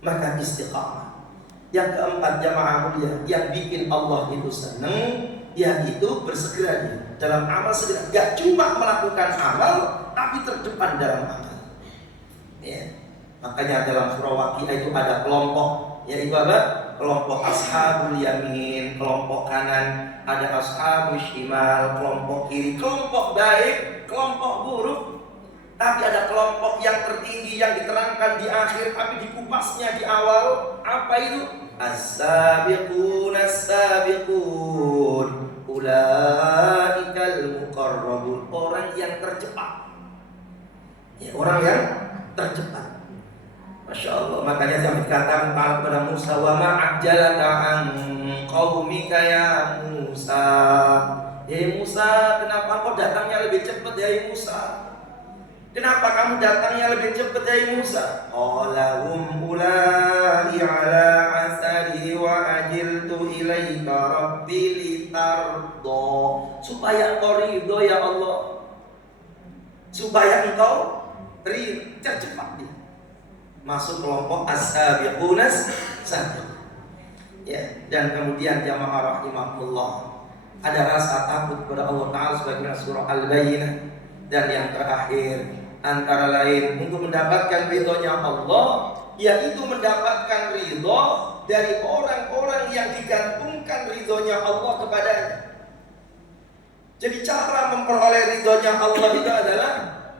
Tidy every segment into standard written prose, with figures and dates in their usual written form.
maka istiqamah. Yang keempat jamaah mulia, yang bikin Allah itu senang, yaitu bersegera dia dalam amal segera. Gak cuma melakukan amal, tapi terdepan dalam amal. Ya. Makanya dalam surah Waqiah itu ada kelompok, yaitu apa? Kelompok ashabul yamin, kelompok kanan, ada ashabul shimal, kelompok kiri, kelompok baik, kelompok buruk. Tapi ada kelompok yang tertinggi yang diterangkan di akhir, tapi dikupasnya di awal. Apa itu? As-sabiqun as-sabiqun, ulaikal muqarrabun, orang yang tercepat. Ya, orang yang tercepat. Masya Allah. Makanya sampai dikatakan kepada Musa, wa ma'ajjalaka an qaumika ya Musa. Ya Musa, kenapa kau datangnya lebih cepat ya Musa? Kenapa kamu datangnya lebih cepat dari Musa? Qala hum ulai ala asari wa ajiltu ilaika rabbi litardo. Supaya engkau ridho ya Allah. Supaya engkau ridho. Cepat dia masuk kelompok as-sabiqunas sabiqun. Ya, dan kemudian jamaah rahimahullah, ada rasa takut kepada Allah Ta'ala sebagaimana surah Al-Bayyinah. Dan yang terakhir, antara lain untuk mendapatkan ridhonya Allah, yaitu mendapatkan ridho dari orang-orang yang digantungkan ridhonya Allah kepadanya. Jadi cara memperoleh ridhonya Allah itu adalah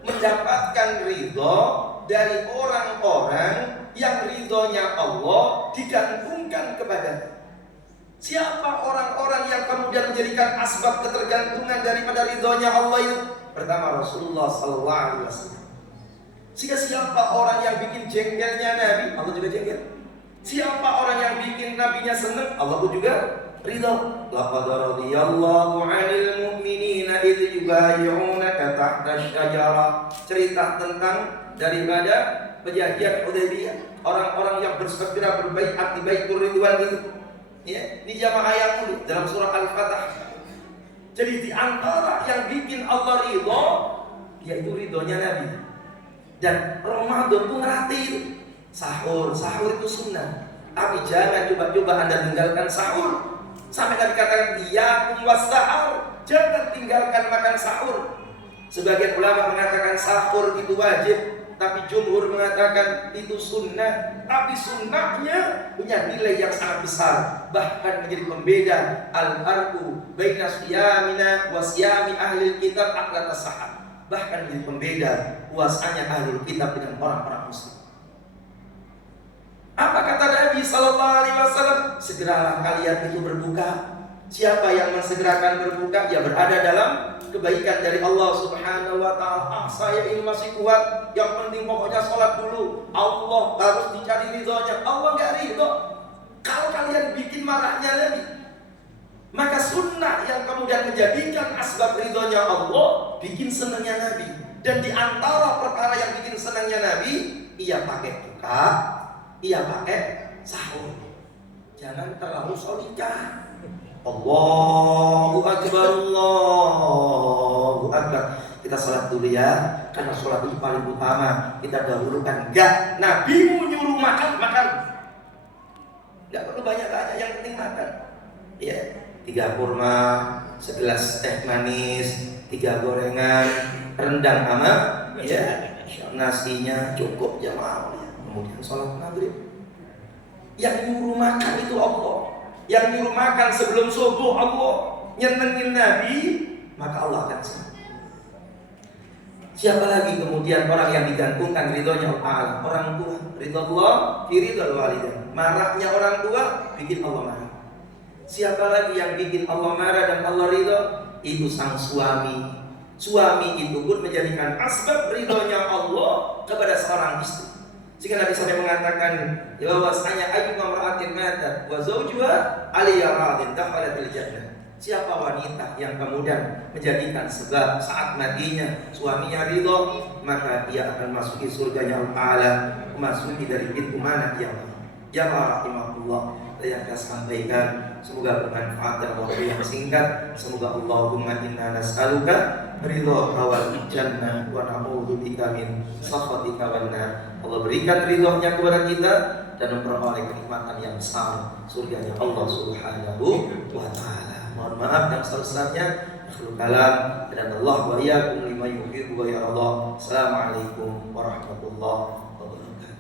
mendapatkan ridho dari orang-orang yang ridhonya Allah digantungkan kepadanya. Siapa orang-orang yang kemudian menjadikan asbab ketergantungan daripada ridhonya Allah itu? Pertama Rasulullah SAW. Sehingga siapa orang yang bikin jengkelnya Nabi, Allah juga jengkel. Siapa orang yang bikin Nabinya senang, Allah pun juga ridho. Laqad radiyallahu 'anil mu'minina idh yubayyi'unaka tahta asy-syajarah. Cerita tentang daripada perjanjian Hudaybiyah, orang-orang yang bersegera berbaiat di Baitul Ridwan itu. Ya, ini jamaah yang mulia dalam surah Al-Fatah. Jadi di antara yang bikin Allah ridho, yaitu ridhonya Nabi. Dan Ramadan itu ngeratil sahur itu sunnah. Tapi jangan coba-coba Anda tinggalkan sahur. Sampai Nabi katakan iyakum was-sahur, jangan tinggalkan makan sahur. Sebagian ulama mengatakan sahur itu wajib, tapi jumhur mengatakan itu sunnah. Tapi sunnahnya punya nilai yang sangat besar, bahkan menjadi pembeda al-farqu baina siyamina wa siyami ahli kitab aqlat as-sahab. Bahkan menjadi pembeda puasanya ahli kitab dengan orang-orang muslim. Apa kata Nabi sallallahu alaihi wasallam? Segeralah kalian itu berbuka. Siapa yang mensegerakan berbuka, ya berada dalam kebaikan dari Allah Subhanahu wa ta'ala. Saya ini masih kuat, yang penting pokoknya sholat dulu. Allah harus dicari ridhonya. Allah gak ridho kalau kalian bikin marahnya Nabi. Maka sunnah yang kemudian menjadikan asbab ridhonya Allah, bikin senangnya Nabi. Dan di antara perkara yang bikin senangnya Nabi, ia pakai buka, ia pakai sahur. Jangan terlalu solika. Allahu Akbar, Allahu Akbar. Kita sholat dulu ya, karena sholat itu paling utama. Kita dahulukan. Enggak, Nabi menyuruh makan, makan. Enggak perlu banyak-banyak, yang penting makan. Ya, 3 kurma, segelas teh manis, 3 gorengan, rendang sama ya, nasinya cukup jamaah. Kemudian sholat maghrib. Yang nyuruh makan itu Allah. Yang nyuruh makan sebelum subuh Allah, nyenengin Nabi, maka Allah akan senang. Siapa lagi kemudian orang yang digantungkan ridhonya Allah? Orang tua, ridho Allah, ridho walidain. Marahnya orang tua bikin Allah marah. Siapa lagi yang bikin Allah marah dan Allah ridho? Itu sang suami. Suami itu pun menjadikan asbab ridhonya Allah kepada seorang istri. Jika Nabi sampai mengatakan bahwasanya ayyuma mar'atin matat wa zawjuha 'alayha radin dakhalatil jannah. Siapa wanita yang kemudian menjadikan sebab saat matinya suaminya ridho, maka dia akan masuki surganya Allah, masuki dari pintu mana dia mau. Ya rahimahullah, yang kita sampaikan semoga bermanfaat dan waktu yang singkat. Semoga Allahumma inna nas'aluka ridhoka wal jannah wa na'udzubika min sakhatika wan nar. Allah berikan ridhonya kepada kita dan memperoleh kenikmatan yang besar surganya Allah Subhanahu wa taala. Mohon maaf yang sebesarnya. Akhirul kalam, dan Allah wa iyyakum lima yuhibbu wa yarda. Assalamualaikum warahmatullahi wabarakatuh.